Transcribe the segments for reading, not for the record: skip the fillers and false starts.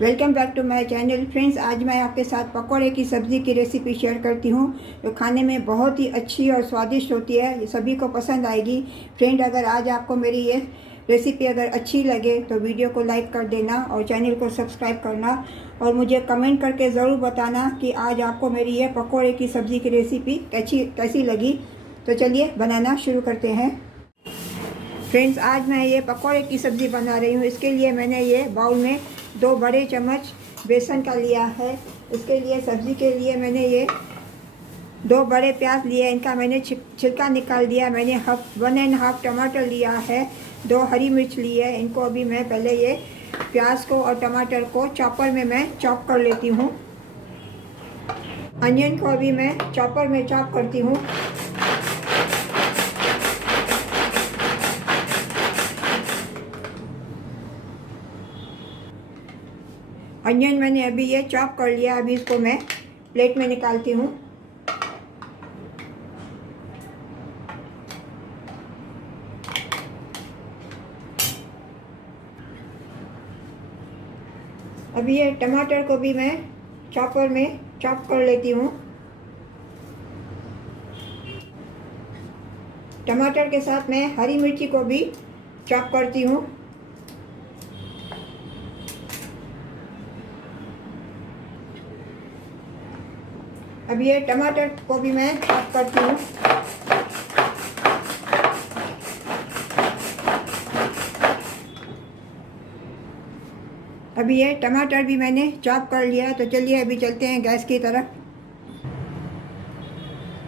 Welcome back to my channel friends. आज मैं आपके साथ पकौड़े की सब्ज़ी की रेसिपी शेयर करती हूँ जो खाने में बहुत ही अच्छी और स्वादिष्ट होती है। ये सभी को पसंद आएगी। फ्रेंड, अगर आज आपको मेरी ये रेसिपी अगर अच्छी लगे तो वीडियो को लाइक कर देना और चैनल को सब्सक्राइब करना और मुझे कमेंट करके ज़रूर बताना कि आज आपको मेरी ये पकौड़े की सब्ज़ी की रेसिपी कैसी लगी। तो चलिए बनाना शुरू करते हैं। फ्रेंड्स, आज मैं ये पकौड़े की सब्ज़ी बना रही हूँ। इसके लिए मैंने ये बाउल में 2 बड़े चम्मच बेसन का लिया है। इसके लिए सब्ज़ी के लिए मैंने ये 2 बड़े प्याज लिए, इनका मैंने छिलका निकाल दिया। मैंने 1.5 टमाटर लिया है, 2 हरी मिर्च ली है। इनको अभी मैं पहले ये प्याज को और टमाटर को चॉपर में मैं चॉप कर लेती हूँ। अनियन को अभी मैं चॉपर में चॉप करती हूँ। अनियन मैंने अभी ये चॉप कर लिया। अभी इसको मैं प्लेट में निकालती हूँ। अभी ये टमाटर को भी मैं चॉपर में चॉप कर लेती हूँ। टमाटर के साथ मैं हरी मिर्ची को भी चॉप करती हूँ। अब ये टमाटर को भी मैं चॉप करती हूँ। अभी ये टमाटर भी मैंने चॉप कर लिया। तो चलिए अभी चलते हैं गैस की तरफ।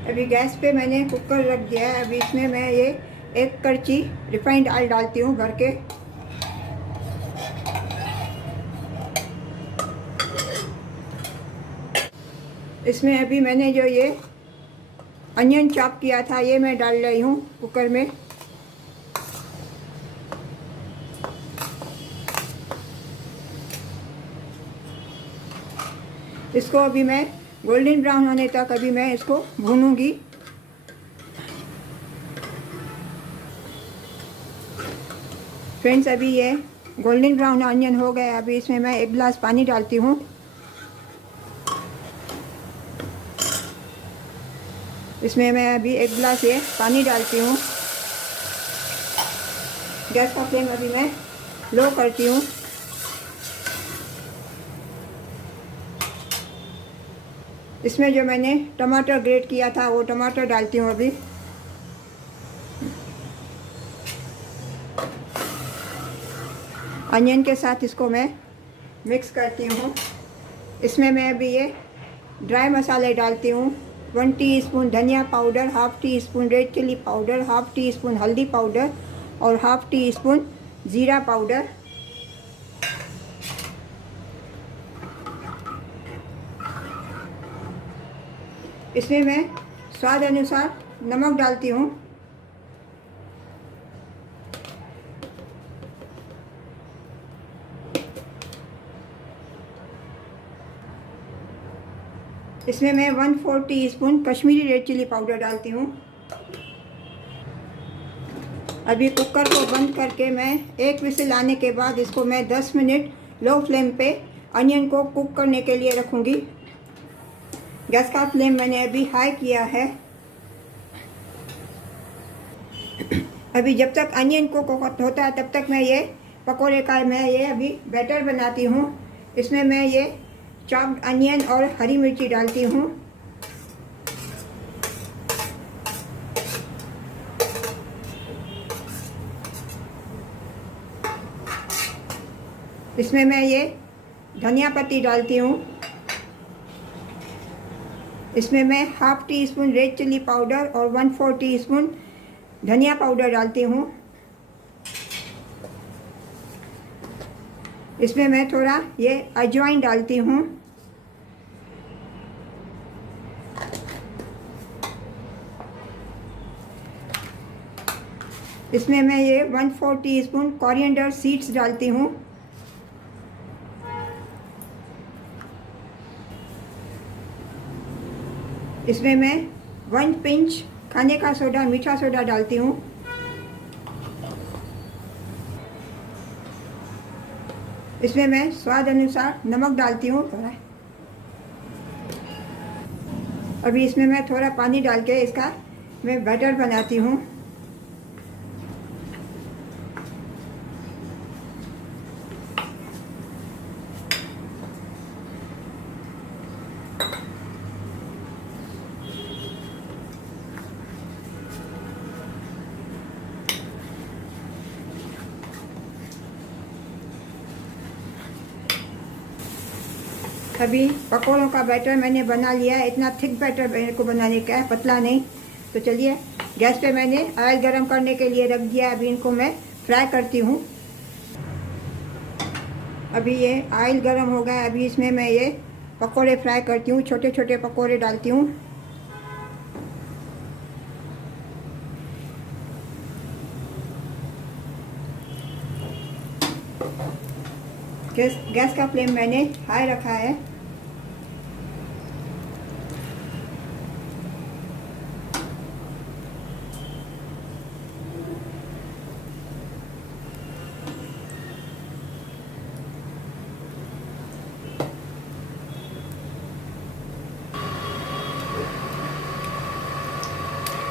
अभी गैस पे मैंने कुकर रख दिया है। अभी इसमें मैं ये 1 करछी रिफाइंड ऑयल डालती हूँ भर के। इसमें अभी मैंने जो ये अनियन चॉप किया था ये मैं डाल रही हूँ कुकर में। इसको अभी मैं गोल्डन ब्राउन होने तक अभी मैं इसको भूनूंगी। फ्रेंड्स, अभी ये गोल्डन ब्राउन अनियन हो गया। अभी इसमें मैं 1 गिलास पानी डालती हूँ। इसमें मैं अभी 1 गिलास ये पानी डालती हूँ। गैस का फ्लेम अभी मैं लो करती हूँ। इसमें जो मैंने टमाटर ग्रेट किया था वो टमाटर डालती हूँ अभी। अनियन के साथ इसको मैं मिक्स करती हूँ। इसमें मैं अभी ये ड्राई मसाले डालती हूँ। 1 टीस्पून धनिया powder, 1/2 teaspoon red chili powder, 1/2 teaspoon हल्दी पाउडर और 1/2 टीस्पून जीरा पाउडर। इसमें मैं स्वाद अनुसार नमक डालती हूँ। इसमें मैं 1/4 teaspoon Kashmiri red chili powder डालती हूँ। अभी कुकर को बंद करके मैं 1 विसिल आने के बाद इसको मैं 10 मिनट लो फ्लेम पे अनियन को कुक करने के लिए रखूँगी। गैस का फ्लेम मैंने अभी हाई किया है। अभी जब तक अनियन को कुक होता है तब तक मैं ये पकोड़े का ये अभी बैटर बनाती हूँ। इसमें मैं ये चॉप्ड अनियन और हरी मिर्ची डालती हूँ। इसमें मैं ये धनिया पत्ती डालती हूँ। इसमें मैं 1/2 टीस्पून रेड चिली पाउडर और 1/4 टीस्पून धनिया पाउडर डालती हूँ। इसमें मैं थोड़ा ये अजवाइन डालती हूँ। इसमें मैं ये 1/4 टीस्पून कोरिएंडर सीड्स डालती हूँ। इसमें मैं 1 पिंच खाने का सोडा, मीठा सोडा डालती हूँ। इसमें मैं स्वाद अनुसार नमक डालती हूँ थोड़ा। अभी इसमें मैं थोड़ा पानी डाल के इसका मैं बैटर बनाती हूँ। अभी पकौड़ों का बैटर मैंने बना लिया है। इतना थिक बैटर मेरे को बनाने का है, पतला नहीं। तो चलिए गैस पे मैंने ऑयल गरम करने के लिए रख दिया। अभी इनको मैं फ्राई करती हूँ। अभी ये ऑयल गरम हो गया है। अभी इसमें मैं ये पकौड़े फ्राई करती हूँ, छोटे छोटे पकौड़े डालती हूँ। गैस का फ्लेम मैंने हाई रखा है।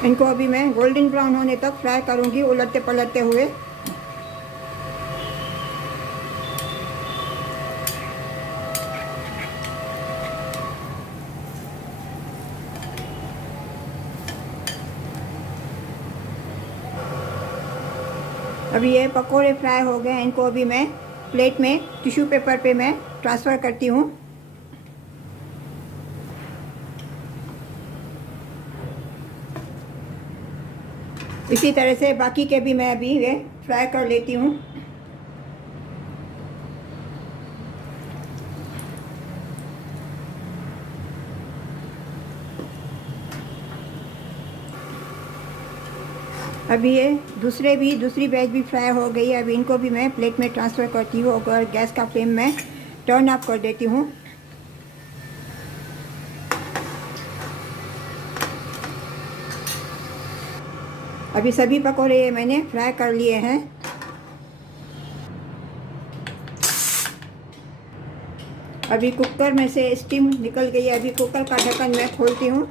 इनको अभी मैं गोल्डन ब्राउन होने तक फ्राई करूंगी, उलटते पलटते हुए। अभी ये पकोड़े फ्राई हो गए। इनको अभी मैं प्लेट में टिश्यू पेपर पे मैं ट्रांसफ़र करती हूँ। इसी तरह से बाकी के भी मैं अभी ये फ्राई कर लेती हूँ। अभी ये दूसरी बैच भी फ्राई हो गई है। अभी इनको भी मैं प्लेट में ट्रांसफ़र करती हूँ और गैस का फ्लेम मैं टर्न ऑफ कर देती हूँ। अभी सभी पकौड़े मैंने फ्राई कर लिए हैं। अभी कुकर में से स्टीम निकल गई है। अभी कुकर का ढक्कन मैं खोलती हूँ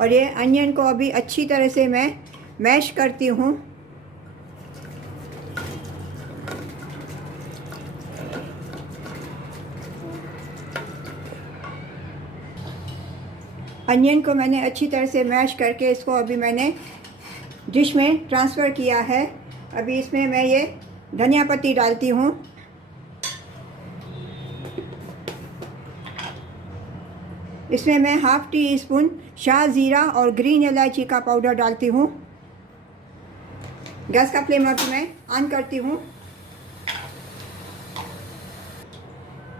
और ये अनियन को अभी अच्छी तरह से मैं मैश करती हूँ। अनियन को मैंने अच्छी तरह से मैश करके इसको अभी मैंने डिश में ट्रांसफ़र किया है। अभी इसमें मैं ये धनिया पत्ती डालती हूँ। इसमें मैं हाफ़ टी स्पून शाह ज़ीरा और ग्रीन इलायची का पाउडर डालती हूँ। गैस का फ्लेम अभी मैं ऑन करती हूँ।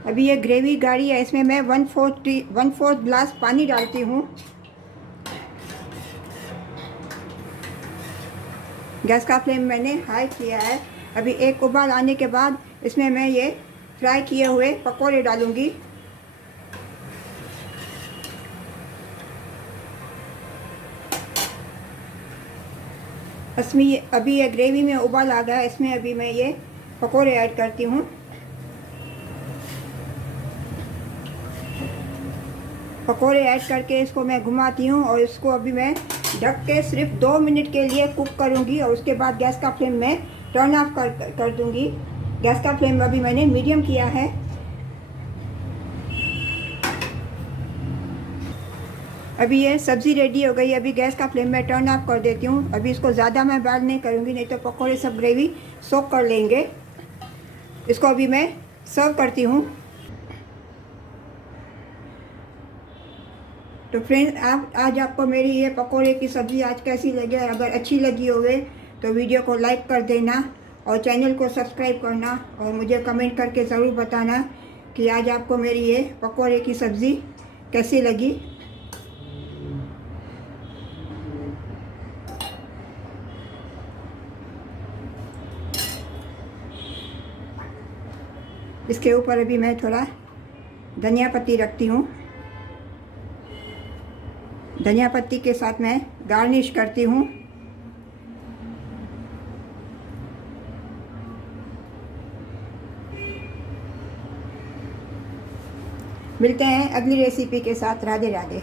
अभी ये ग्रेवी गाढ़ी है। इसमें मैं 1/4 ग्लास पानी डालती हूँ। गैस का फ्लेम मैंने हाई किया है। अभी एक उबाल आने के बाद इसमें मैं ये फ्राई किए हुए पकौड़े डालूँगी। अभी ये ग्रेवी में उबाल आ गया। इसमें अभी मैं ये पकौड़े ऐड करती हूँ। पकौड़े ऐड करके इसको मैं घुमाती हूँ और इसको अभी मैं ढक के सिर्फ 2 मिनट के लिए कुक करूँगी और उसके बाद गैस का फ्लेम मैं टर्न ऑफ कर दूँगी। गैस का फ्लेम अभी मैंने मीडियम किया है। अभी ये सब्ज़ी रेडी हो गई। अभी गैस का फ्लेम मैं टर्न ऑफ कर देती हूँ। अभी इसको ज़्यादा मैं बॉयल नहीं करूँगी, नहीं तो पकौड़े सब ग्रेवी सोक कर लेंगे। इसको अभी मैं सर्व करती हूँ। तो फ्रेंड्स, आज आपको मेरी ये पकौड़े की सब्ज़ी आज कैसी लगी? अगर अच्छी लगी होवे तो वीडियो को लाइक कर देना और चैनल को सब्सक्राइब करना और मुझे कमेंट करके ज़रूर बताना कि आज आपको मेरी ये पकौड़े की सब्ज़ी कैसी लगी। इसके ऊपर अभी मैं थोड़ा धनिया पत्ती रखती हूँ। धनिया पत्ती के साथ मैं गार्निश करती हूँ। मिलते हैं अगली रेसिपी के साथ। राधे राधे।